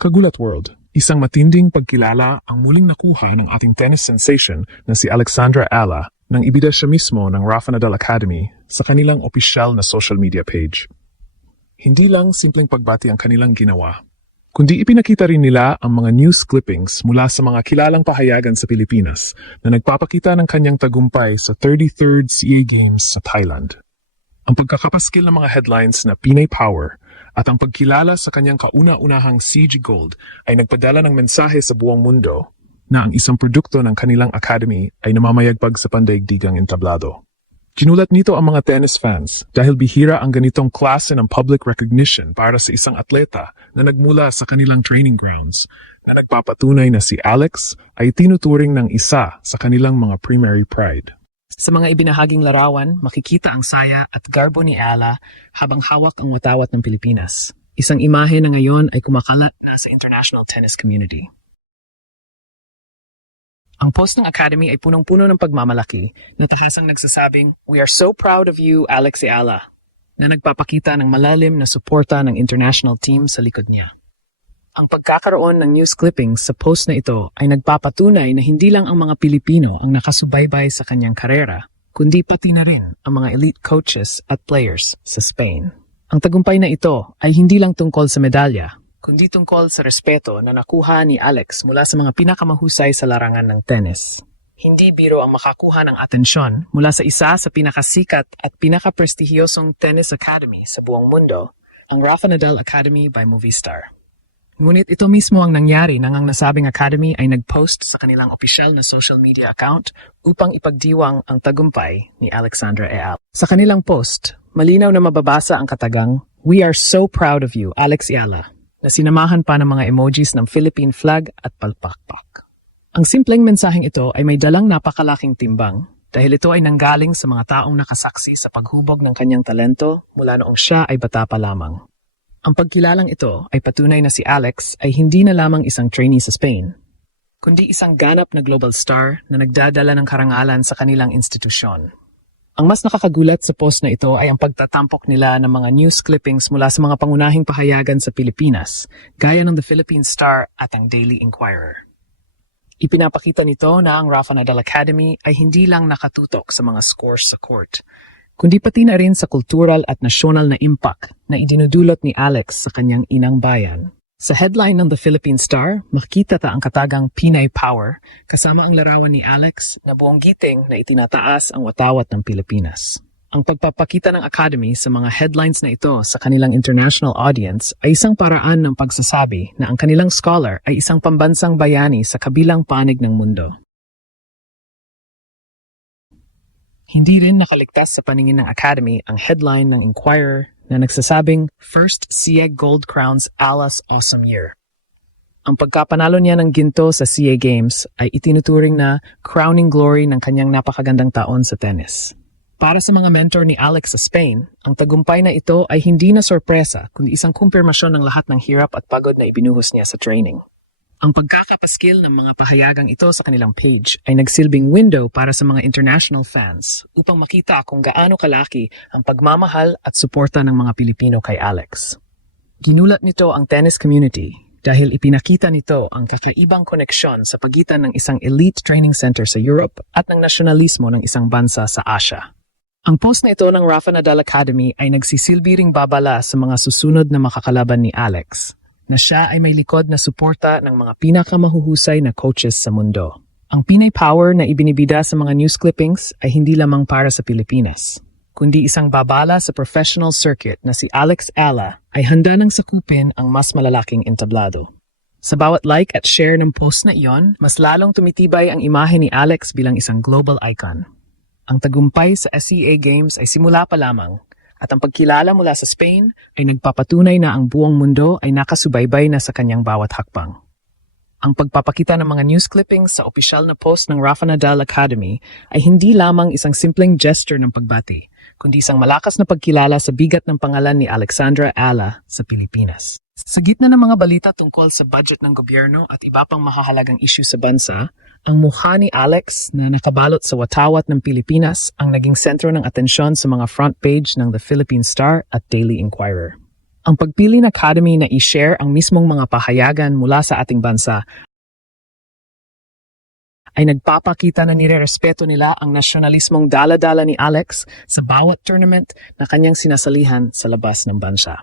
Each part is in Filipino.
Kagulat World, isang matinding pagkilala ang muling nakuha ng ating tennis sensation na si Alexandra Ala nang ibida siya mismo ng Rafa Nadal Academy sa kanilang opisyal na social media page. Hindi lang simpleng pagbati ang kanilang ginawa, kundi ipinakita rin nila ang mga news clippings mula sa mga kilalang pahayagan sa Pilipinas na nagpapakita ng kanyang tagumpay sa 33rd CA Games sa Thailand. Ang pagkakapaskil ng mga headlines na Pinay Power at ang pagkilala sa kanyang kauna-unahang CG Gold ay nagpadala ng mensahe sa buong mundo na ang isang produkto ng kanilang academy ay namamayagpag sa pandaigdigang entablado. Ginulat nito ang mga tennis fans dahil bihira ang ganitong klase ng public recognition para sa isang atleta na nagmula sa kanilang training grounds na nagpapatunay na si Alex ay tinuturing ng isa sa kanilang mga primary pride. Sa mga ibinahaging larawan, makikita ang saya at garbo ni Ala habang hawak ang watawat ng Pilipinas. Isang imahe na ngayon ay kumakalat na sa international tennis community. Ang post ng Academy ay punong-puno ng pagmamalaki na tahasang nagsasabing, "We are so proud of you, Alex Ala," na nagpapakita ng malalim na suporta ng international team sa likod niya. Ang pagkakaroon ng news clippings sa post na ito ay nagpapatunay na hindi lang ang mga Pilipino ang nakasubaybay sa kanyang karera, kundi pati na rin ang mga elite coaches at players sa Spain. Ang tagumpay na ito ay hindi lang tungkol sa medalya, kundi tungkol sa respeto na nakuha ni Alex mula sa mga pinakamahusay sa larangan ng tennis. Hindi biro ang makakuha ng atensyon mula sa isa sa pinakasikat at pinakaprestihiyosong tennis academy sa buong mundo, ang Rafa Nadal Academy by Movistar. Ngunit ito mismo ang nangyari nang ang nasabing academy ay nag-post sa kanilang opisyal na social media account upang ipagdiwang ang tagumpay ni Alexandra Ala. Sa kanilang post, malinaw na mababasa ang katagang, "We are so proud of you, Alex Ala," na sinamahan pa ng mga emojis ng Philippine flag at palpakpak. Ang simpleng mensaheng ito ay may dalang napakalaking timbang dahil ito ay nanggaling sa mga taong nakasaksi sa paghubog ng kanyang talento mula noong siya ay bata pa lamang. Ang pagkilalang ito ay patunay na si Alex ay hindi na lamang isang trainee sa Spain, kundi isang ganap na global star na nagdadala ng karangalan sa kanilang institusyon. Ang mas nakakagulat sa post na ito ay ang pagtatampok nila ng mga news clippings mula sa mga pangunahing pahayagan sa Pilipinas, gaya ng The Philippine Star at ang Daily Inquirer. Ipinapakita nito na ang Rafa Nadal Academy ay hindi lang nakatutok sa mga scores sa court, kundi pati na rin sa kultural at nasyonal na impact na idinudulot ni Alex sa kanyang inang bayan. Sa headline ng The Philippine Star, makikita ang katagang Pinay Power kasama ang larawan ni Alex na buong giting na itinataas ang watawat ng Pilipinas. Ang pagpapakita ng Academy sa mga headlines na ito sa kanilang international audience ay isang paraan ng pagsasabi na ang kanilang scholar ay isang pambansang bayani sa kabilang panig ng mundo. Hindi rin nakaligtas sa paningin ng Academy ang headline ng Inquirer na nagsasabing First CA Gold Crowns Ala's Awesome Year. Ang pagkapanalo niya ng ginto sa CA Games ay itinuturing na crowning glory ng kanyang napakagandang taon sa tennis. Para sa mga mentor ni Alex sa Spain, ang tagumpay na ito ay hindi na sorpresa kundi isang kumpirmasyon ng lahat ng hirap at pagod na ibinuhos niya sa training. Ang pagkakapaskil ng mga pahayagang ito sa kanilang page ay nagsilbing window para sa mga international fans upang makita kung gaano kalaki ang pagmamahal at suporta ng mga Pilipino kay Alex. Ginulat nito ang tennis community dahil ipinakita nito ang kakaibang koneksyon sa pagitan ng isang elite training center sa Europe at ng nasyonalismo ng isang bansa sa Asia. Ang post na ito ng Rafa Nadal Academy ay nagsisilbi ring babala sa mga susunod na makakalaban ni Alex, na siya ay may likod na suporta ng mga pinakamahuhusay na coaches sa mundo. Ang Pinay Power na ibinibida sa mga news clippings ay hindi lamang para sa Pilipinas, kundi isang babala sa professional circuit na si Alex Ala ay handa nang sakupin ang mas malalaking entablado. Sa bawat like at share ng post na iyon, mas lalong tumitibay ang imahe ni Alex bilang isang global icon. Ang tagumpay sa SEA Games ay simula pa lamang, at ang pagkilala mula sa Spain ay nagpapatunay na ang buong mundo ay nakasubaybay na sa kanyang bawat hakbang. Ang pagpapakita ng mga news clippings sa opisyal na post ng Rafa Nadal Academy ay hindi lamang isang simpleng gesture ng pagbati, kundi isang malakas na pagkilala sa bigat ng pangalan ni Alexandra Ala sa Pilipinas. Sa gitna ng mga balita tungkol sa budget ng gobyerno at iba pang mahahalagang issue sa bansa, ang mukha ni Alex na nakabalot sa watawat ng Pilipinas ang naging sentro ng atensyon sa mga front page ng The Philippine Star at Daily Inquirer. Ang pagpili ng academy na i-share ang mismong mga pahayagan mula sa ating bansa ay nagpapakita na nirerespeto nila ang nasyonalismong dala-dala ni Alex sa bawat tournament na kanyang sinasalihan sa labas ng bansa.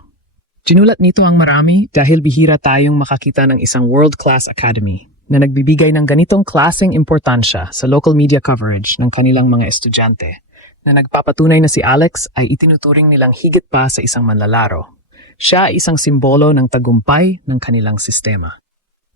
Ginulat nito ang marami dahil bihira tayong makakita ng isang world-class academy na nagbibigay ng ganitong klaseng importansya sa local media coverage ng kanilang mga estudyante na nagpapatunay na si Alex ay itinuturing nilang higit pa sa isang manlalaro. Siya ay isang simbolo ng tagumpay ng kanilang sistema.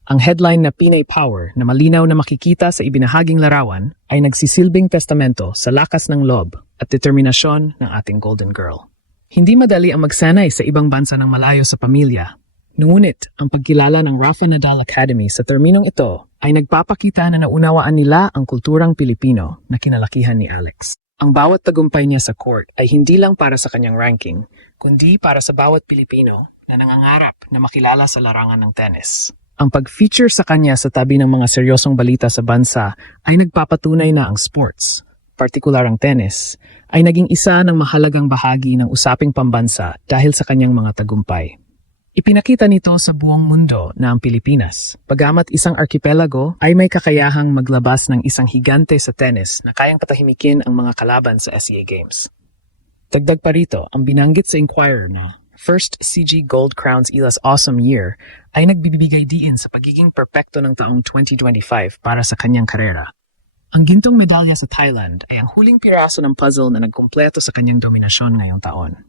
Ang headline na Pinay Power na malinaw na makikita sa ibinahaging larawan ay nagsisilbing testamento sa lakas ng loob at determinasyon ng ating Golden Girl. Hindi madali ang magsanay sa ibang bansa ng malayo sa pamilya. Ngunit ang pagkilala ng Rafa Nadal Academy sa terminong ito ay nagpapakita na naunawaan nila ang kulturang Pilipino na kinalakihan ni Alex. Ang bawat tagumpay niya sa court ay hindi lang para sa kanyang ranking, kundi para sa bawat Pilipino na nangangarap na makilala sa larangan ng tennis. Ang pag-feature sa kanya sa tabi ng mga seryosong balita sa bansa ay nagpapatunay na ang sports, partikular ang tennis, ay naging isa ng mahalagang bahagi ng usaping pambansa dahil sa kanyang mga tagumpay. Ipinakita nito sa buong mundo na ang Pilipinas, bagamat isang arkipelago, ay may kakayahang maglabas ng isang higante sa tennis na kayang patahimikin ang mga kalaban sa SEA Games. Dagdag pa rito, ang binanggit sa Inquirer na First CG Gold Crowns Ila's Awesome Year ay nagbibigay diin sa pagiging perpekto ng taong 2025 para sa kanyang karera. Ang gintong medalya sa Thailand ay ang huling piraso ng puzzle na nagkumpleto sa kanyang dominasyon ngayong taon.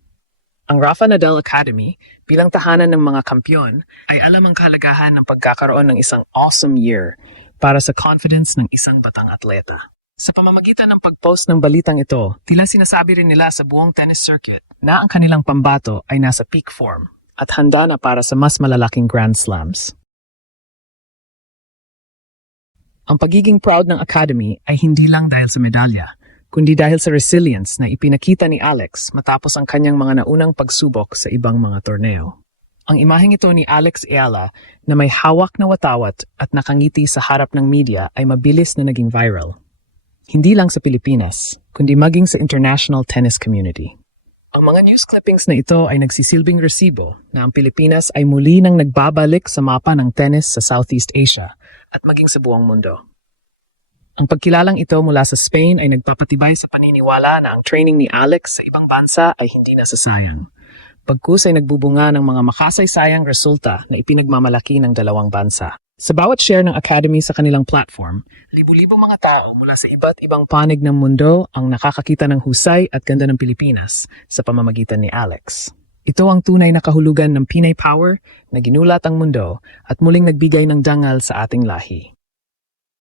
Ang Rafa Nadal Academy, bilang tahanan ng mga kampyon, ay alam ang kahalagahan ng pagkakaroon ng isang awesome year para sa confidence ng isang batang atleta. Sa pamamagitan ng pag-post ng balitang ito, tila sinasabi rin nila sa buong tennis circuit na ang kanilang pambato ay nasa peak form at handa na para sa mas malalaking Grand Slams. Ang pagiging proud ng Academy ay hindi lang dahil sa medalya, kundi dahil sa resilience na ipinakita ni Alex matapos ang kanyang mga naunang pagsubok sa ibang mga torneo. Ang imaheng ito ni Alex Eala na may hawak na watawat at nakangiti sa harap ng media ay mabilis na naging viral. Hindi lang sa Pilipinas, kundi maging sa international tennis community. Ang mga news clippings na ito ay nagsisilbing resibo na ang Pilipinas ay muli nang nagbabalik sa mapa ng tennis sa Southeast Asia at maging sa buong mundo. Ang pagkilalang ito mula sa Spain ay nagpapatibay sa paniniwala na ang training ni Alex sa ibang bansa ay hindi nasasayang. Pagkus ay nagbubunga ng mga makasaysayang resulta na ipinagmamalaki ng dalawang bansa. Sa bawat share ng Academy sa kanilang platform, libu-libong mga tao mula sa iba't ibang panig ng mundo ang nakakakita ng husay at ganda ng Pilipinas sa pamamagitan ni Alex. Ito ang tunay na kahulugan ng Pinay Power na ginulat ang mundo at muling nagbigay ng dangal sa ating lahi.